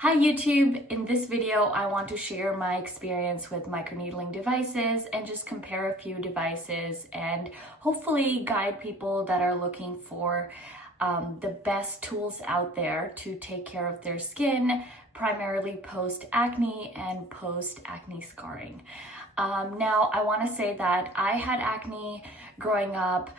Hi YouTube! In this video, I want to share my experience with microneedling devices and just compare a few devices and hopefully guide people that are looking for the best tools out there to take care of their skin, primarily post-acne and post-acne scarring. Now, I want to say that I had acne growing up.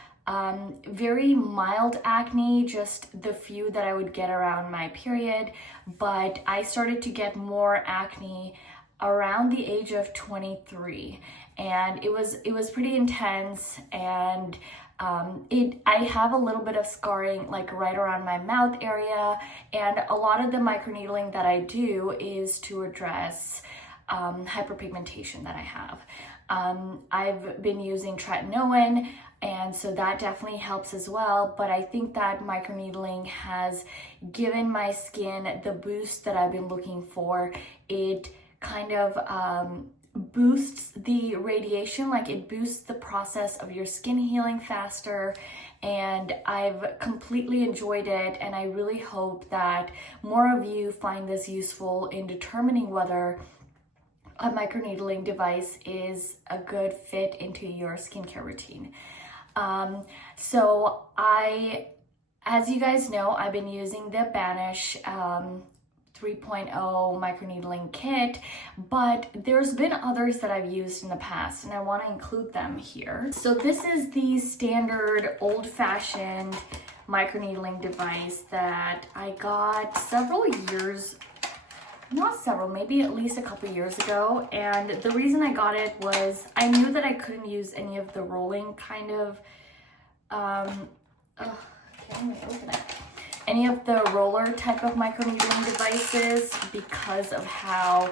Very mild acne, just the few that I would get around my period, but I started to get more acne around the age of 23, and it was pretty intense. And I have a little bit of scarring like right around my mouth area, and a lot of the microneedling that I do is to address hyperpigmentation that I have. I've been using tretinoin, and so that definitely helps as well. But I think that microneedling has given my skin the boost that I've been looking for. It kind of boosts the radiation, like it boosts the process of your skin healing faster, and I've completely enjoyed it. And I really hope that more of you find this useful in determining whether a microneedling device is a good fit into your skincare routine. So as you guys know, I've been using the Banish 3.0 microneedling kit, but there's been others that I've used in the past, and I want to include them here. So this is the standard old-fashioned microneedling device that I got maybe at least a couple years ago. And the reason I got it was I knew that I couldn't use any of the rolling kind of, any of the roller type of microneedling devices because of how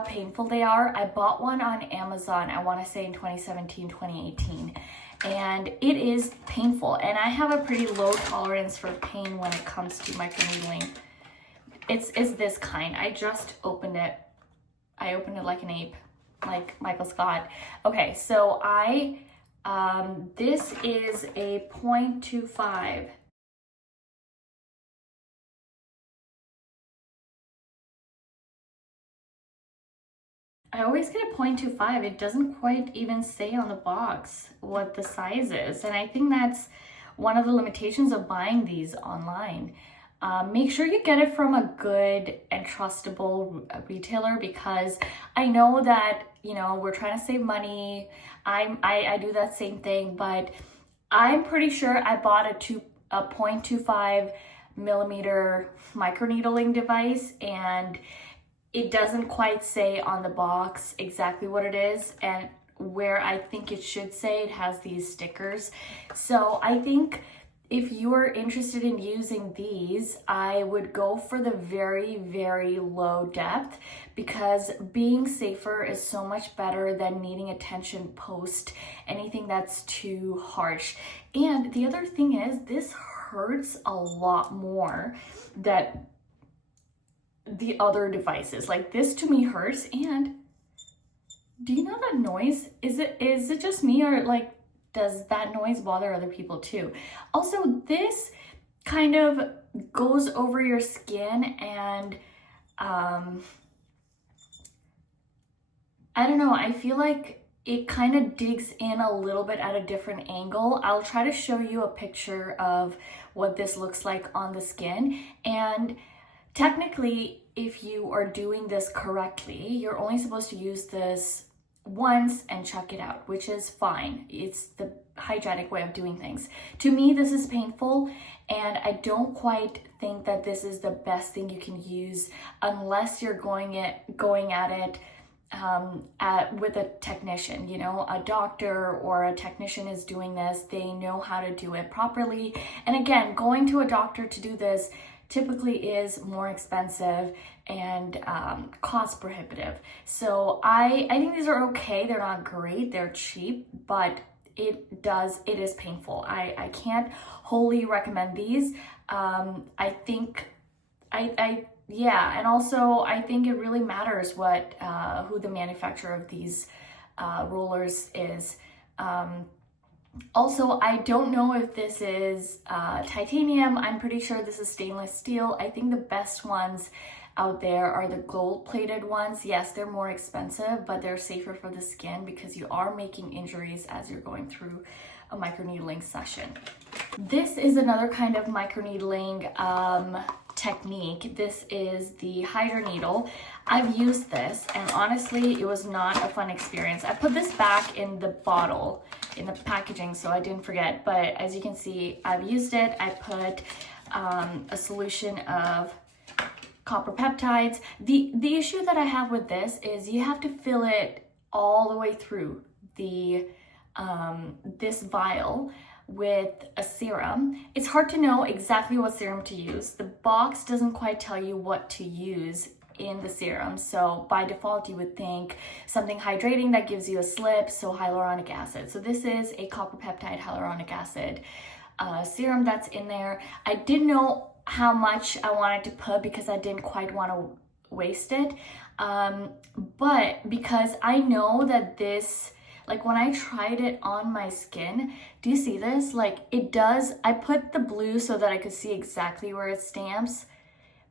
painful they are. I bought one on Amazon, I want to say in 2017, 2018. And it is painful, and I have a pretty low tolerance for pain when it comes to microneedling. It's this kind. I just opened it. I opened it like an ape, like Michael Scott. Okay, so this is a 0.25. I always get a 0.25. It doesn't quite even say on the box what the size is. And I think that's one of the limitations of buying these online. Make sure you get it from a good and trustable retailer, because I know that, you know, we're trying to save money. I do that same thing, but I'm pretty sure I bought a 0.25 millimeter microneedling device, and it doesn't quite say on the box exactly what it is, and where I think it should say, it has these stickers. So I think if you're interested in using these, I would go for the very, very low depth, because being safer is so much better than needing attention post anything that's too harsh. And the other thing is, this hurts a lot more than the other devices. Like, this to me hurts. And do you know that noise? Is it just me, or like does that noise bother other people too? Also, this kind of goes over your skin, and I don't know, I feel like it kind of digs in a little bit at a different angle. I'll try to show you a picture of what this looks like on the skin. And technically, if you are doing this correctly, you're only supposed to use this once and chuck it out, which is fine. It's the hygienic way of doing things. To me, this is painful, and I don't quite think that this is the best thing you can use unless you're going at it with a technician. You know, a doctor or a technician is doing this. They know how to do it properly. And again, going to a doctor to do this typically is more expensive and cost prohibitive. So I think these are okay. They're not great, they're cheap, but it is painful. I can't wholly recommend these. Yeah, and also I think it really matters who the manufacturer of these rollers is. Also, I don't know if this is titanium. I'm pretty sure this is stainless steel. I think the best ones out there are the gold-plated ones. Yes, they're more expensive, but they're safer for the skin because you are making injuries as you're going through a microneedling session. This is another kind of microneedling technique. This is the Hydra needle. I've used this, and honestly, it was not a fun experience. I put this back in the bottle, in the packaging, so I didn't forget, but as you can see, I've used it. I put a solution of copper peptides. The issue that I have with this is you have to fill it all the way through the this vial with a serum. It's hard to know exactly what serum to use. The box doesn't quite tell you what to use in the serum, so by default you would think something hydrating that gives you a slip, so hyaluronic acid. So this is a copper peptide hyaluronic acid serum that's in there. I didn't know how much I wanted to put because I didn't quite want to waste it, but because I know that this, like when I tried it on my skin, do you see this? Like it does, I put the blue so that I could see exactly where it stamps,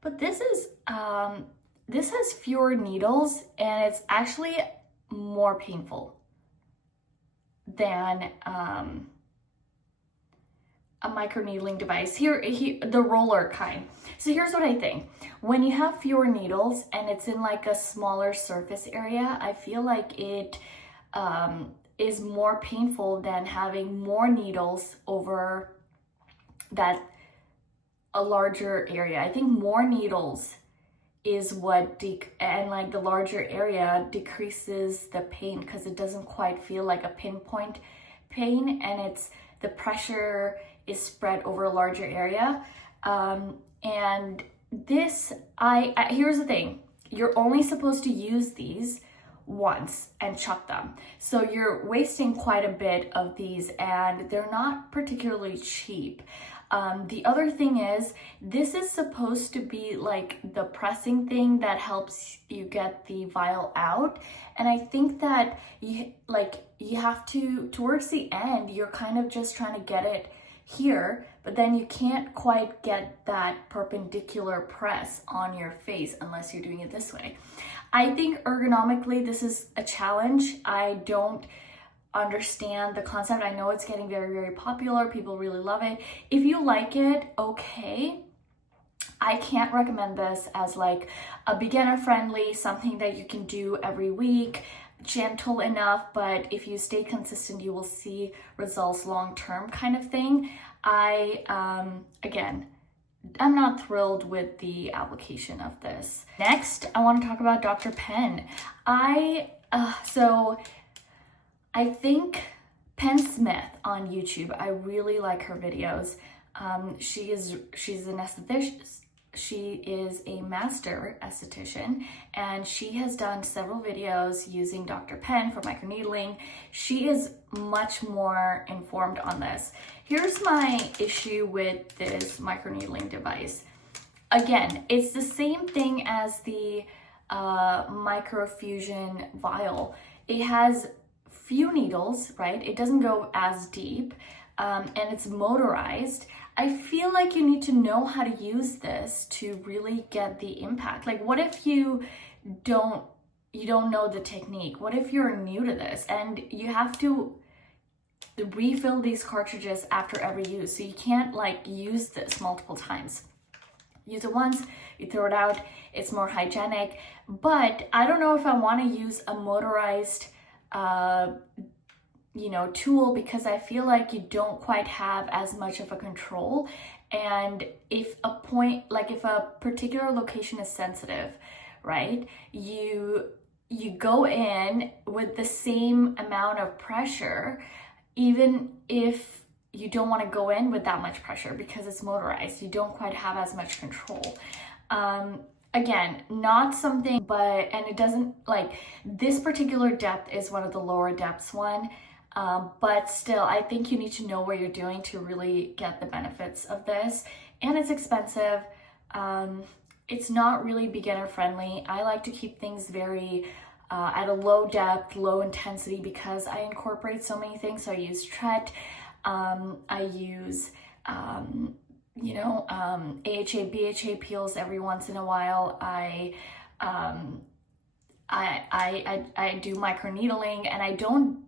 but this is, this has fewer needles and it's actually more painful than a microneedling device. Here, the roller kind. So here's what I think. When you have fewer needles and it's in like a smaller surface area, I feel like it is more painful than having more needles over that a larger area. I think more needles is what and like the larger area decreases the pain because it doesn't quite feel like a pinpoint pain, and it's the pressure is spread over a larger area. And this, here's the thing, you're only supposed to use these once and chuck them. So you're wasting quite a bit of these and they're not particularly cheap. The other thing is, this is supposed to be like the pressing thing that helps you get the vial out. And I think that you have to, towards the end, you're kind of just trying to get it here, but then you can't quite get that perpendicular press on your face unless you're doing it this way. I think ergonomically, this is a challenge. I don't understand the concept. I know it's getting very, very popular. People really love it. If you like it, okay. I can't recommend this as like a beginner friendly, something that you can do every week, gentle enough, but if you stay consistent, you will see results long-term kind of thing. Again, I'm not thrilled with the application of this. Next, I want to talk about Dr. Penn. I think Penn Smith on YouTube, I really like her videos. She's an esthetician. She is a master esthetician, and she has done several videos using Dr. Penn for microneedling. She is much more informed on this. Here's my issue with this microneedling device. Again, it's the same thing as the microfusion vial. It has few needles, right? It doesn't go as deep, and it's motorized. I feel like you need to know how to use this to really get the impact. Like, what if you don't know the technique? What if you're new to this and you have to refill these cartridges after every use? So you can't like use this multiple times. Use it once, you throw it out, it's more hygienic. But I don't know if I want to use a motorized tool, because I feel like you don't quite have as much of a control. And if a particular location is sensitive, right, you go in with the same amount of pressure, even if you don't want to go in with that much pressure because it's motorized. You don't quite have as much control. Again, not something, and it doesn't, like, this particular depth is one of the lower depths one, but still, I think you need to know what you're doing to really get the benefits of this. And it's expensive. It's not really beginner friendly. I like to keep things very at a low depth, low intensity, because I incorporate so many things. So I use Tret, I use, AHA, BHA peels every once in a while. I do microneedling, and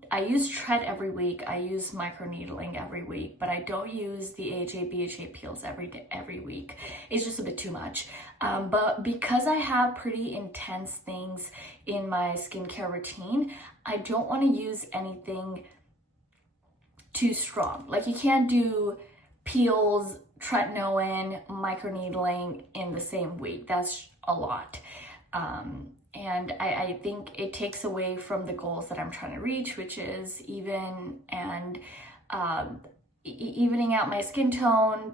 I use Tret every week. I use microneedling every week, but I don't use the AHA, BHA peels every week. It's just a bit too much. But because I have pretty intense things in my skincare routine, I don't want to use anything too strong. Like, you can't do peels, tretinoin, microneedling in the same week. That's a lot. And I think it takes away from the goals that I'm trying to reach, which is evening out my skin tone,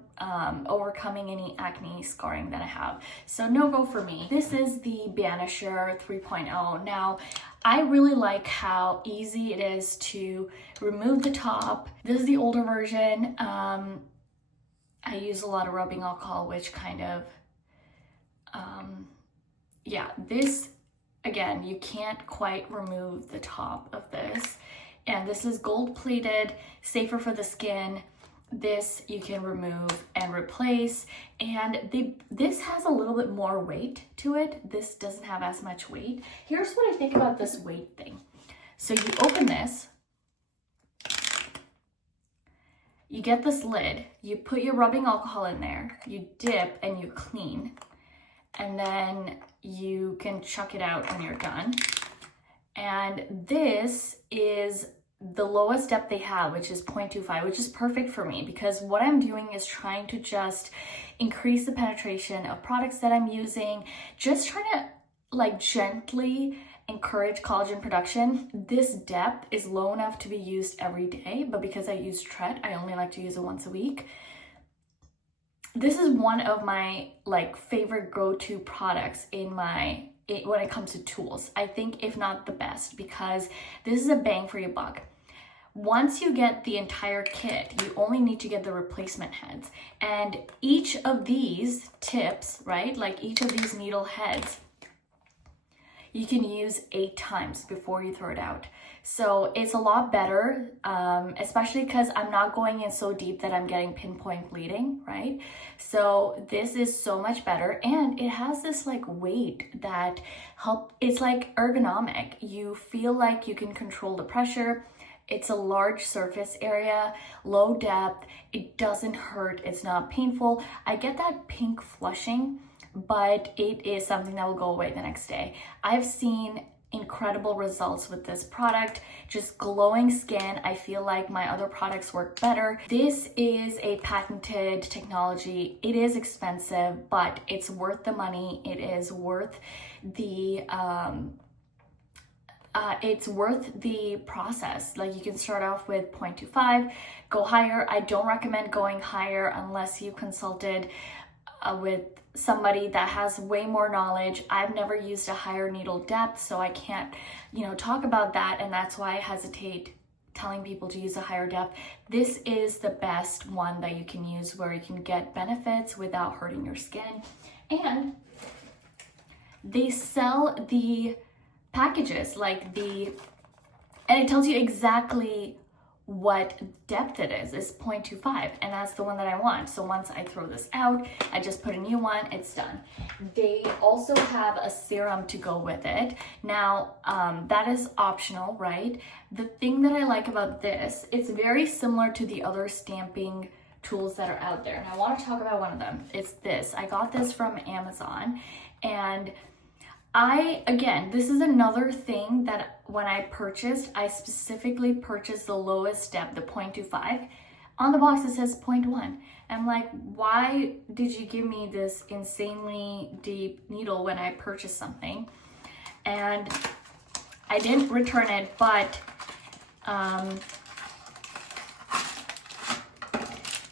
overcoming any acne scarring that I have. So no go for me. This is the Banisher 3.0. Now, I really like how easy it is to remove the top. This is the older version. I use a lot of rubbing alcohol, which kind of, this, again, you can't quite remove the top of this. And this is gold plated, safer for the skin. This you can remove and replace. And this has a little bit more weight to it. This doesn't have as much weight. Here's what I think about this weight thing. So you open this, you get this lid, you put your rubbing alcohol in there, you dip and you clean, and then you can chuck it out when you're done. And this is the lowest depth they have, which is 0.25, which is perfect for me, because what I'm doing is trying to just increase the penetration of products that I'm using, just trying to like gently encourage collagen production. This depth is low enough to be used every day, but because I use Tret, I only like to use it once a week. This is one of my like favorite go-to products when it comes to tools. I think if not the best, because this is a bang for your buck. Once you get the entire kit, you only need to get the replacement heads. And each of these tips, right, like each of these needle heads, you can use 8 times before you throw it out. So it's a lot better, especially because I'm not going in so deep that I'm getting pinpoint bleeding, right? So this is so much better. And it has this like weight that it's like ergonomic. You feel like you can control the pressure. It's a large surface area, low depth. It doesn't hurt. It's not painful. I get that pink flushing, but it is something that will go away the next day. I've seen incredible results with this product, just glowing skin. I feel like my other products work better. This is a patented technology. It is expensive, but it's worth the money. It is worth the process. Like, you can start off with 0.25, go higher. I don't recommend going higher unless you consulted with somebody that has way more knowledge. I've never used a higher needle depth, so I can't, talk about that, and that's why I hesitate telling people to use a higher depth. This is the best one that you can use, where you can get benefits without hurting your skin. And they sell the packages, and it tells you exactly what depth it is. It's 0.25, and that's the one that I want. So once I throw this out, I just put a new one, it's done. They also have a serum to go with it. Now, that is optional, right? The thing that I like about this, it's very similar to the other stamping tools that are out there. And I want to talk about one of them. It's this. I got this from Amazon, and this is another thing that when I purchased, I specifically purchased the lowest depth, the 0.25. On the box, it says 0.1. I'm like, why did you give me this insanely deep needle when I purchased something? And I didn't return it, but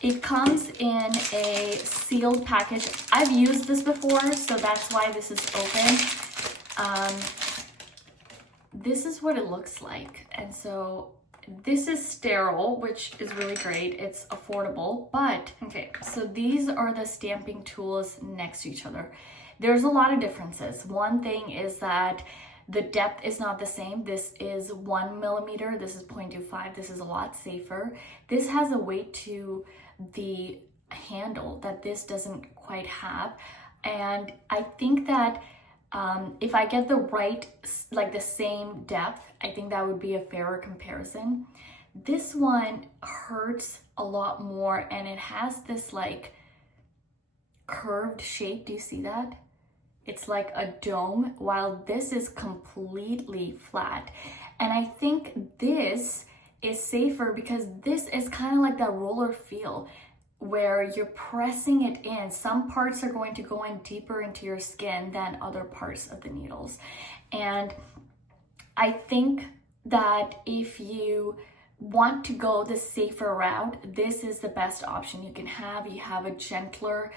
it comes in a sealed package. I've used this before, so that's why this is open. This is what it looks like. And so this is sterile, which is really great. It's affordable, but okay, so these are the stamping tools next to each other. There's a lot of differences. One thing is that The depth is not the same. This is 1 millimeter, this is 0.25, this is a lot safer. This has a weight to the handle that this doesn't quite have. And I think that if I get the right, like the same depth, I think that would be a fairer comparison. This one hurts a lot more, and it has this like curved shape. Do you see that? It's like a dome, while this is completely flat. And I think this is safer because this is kind of like that roller feel where you're pressing it in. Some parts are going to go in deeper into your skin than other parts of the needles. And I think that if you want to go the safer route, this is the best option you can have. You have a gentler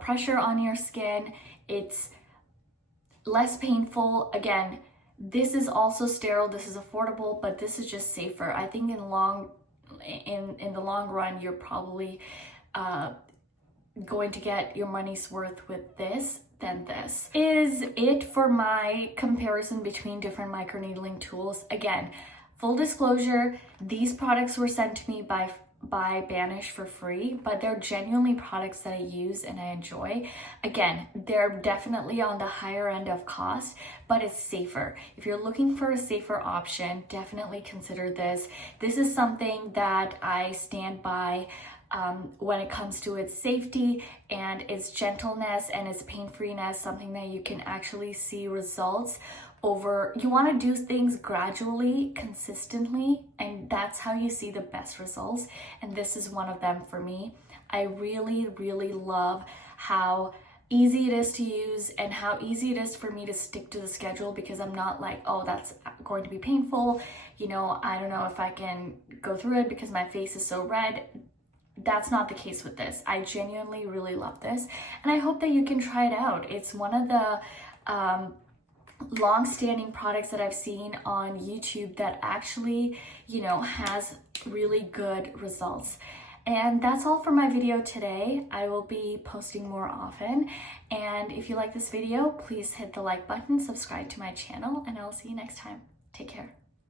pressure on your skin. It's less painful. Again, this is also sterile, this is affordable, but this is just safer. I think in the long run, you're probably going to get your money's worth with this than this. Is it for my comparison between different microneedling tools. Again, full disclosure, these products were sent to me by Banish for free, but they're genuinely products that I use and I enjoy. Again, they're definitely on the higher end of cost, but it's safer. If you're looking for a safer option, definitely consider this. This is something that I stand by when it comes to its safety and its gentleness and its pain-freeness, something that you can actually see results over. You want to do things gradually, consistently, and that's how you see the best results. And this is one of them for me. I really, really love how easy it is to use and how easy it is for me to stick to the schedule, because I'm not like, oh, that's going to be painful. I don't know if I can go through it because my face is so red. That's not the case with this. I genuinely really love this, and I hope that you can try it out. It's one of the long-standing products that I've seen on YouTube that actually, has really good results. And that's all for my video today. I will be posting more often. And if you like this video, please hit the like button, subscribe to my channel, and I'll see you next time. Take care.